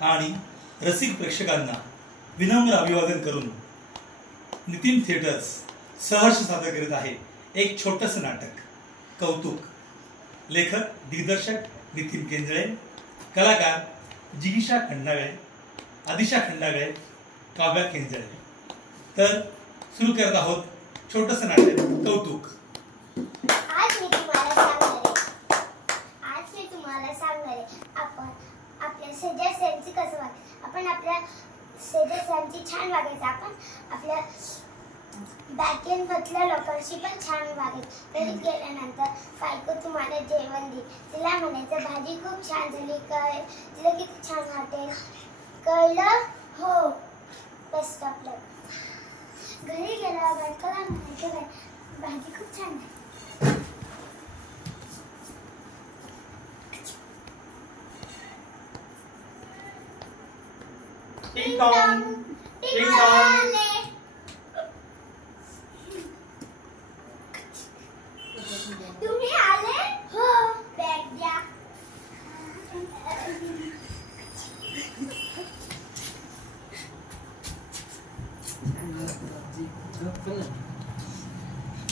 आणि रसिक प्रेक्षकांना विनम्र अभिवादन करून नितीन थिएटर्स सहर्ष सादर करीत आहे एक छोटंसं नाटक कौतुक. लेखक दिग्दर्शक नितीन केंजळे, कलाकार जिगीषा खंडागळे, आदिशा खंडागळे, काव्या केंजळे. तर सुरू करत आहोत छोटंसं नाटक कौतुक. आज मी तुम्हाला सांगणार आहे आपण आपल्या सदस्यांची कसं वागायचं. आपण आपल्या सदस्यांची छान वागायचं. आपण आपल्या बॅकेन मधल्या लोकांशी पण छान वागायचं. घरी गेल्यानंतर बायको तुम्हाला जेवण दे, तिला म्हणायचं भाजी खूप छान झाली, तिला किती छान वाटेल, कळलं? हो. बेस्ट ऑफ लक. घरी गेल्यावर बायकोला म्हणायचं भाजी खूप छान झाली. टिंग टॉंग टिंग टॉंग. तुम्ही आले? हो. बॅग द्या.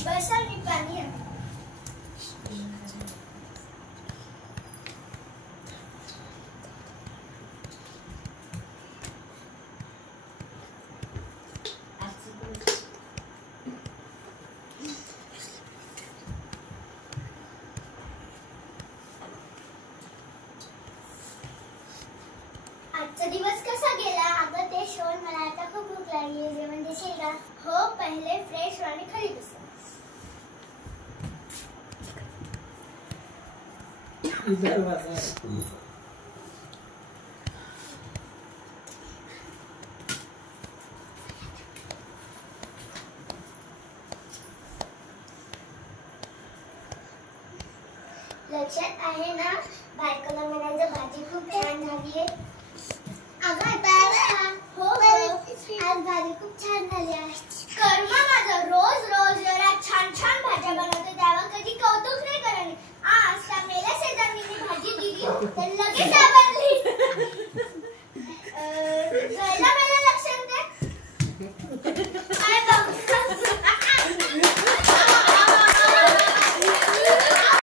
बसा, मी पाणी आणते. आजचा दिवस कसा गेला? अगं ते शोन, मला आता खूप भूक लागली, जेवण देशील का? हो, पहिले फ्रेश आणि खाली बस. लक्षात आहे ना? बायकोला म्हणायचं भाजी खूप छान झाली आहे. अगं हो, आज भाजी खूप छान झाली.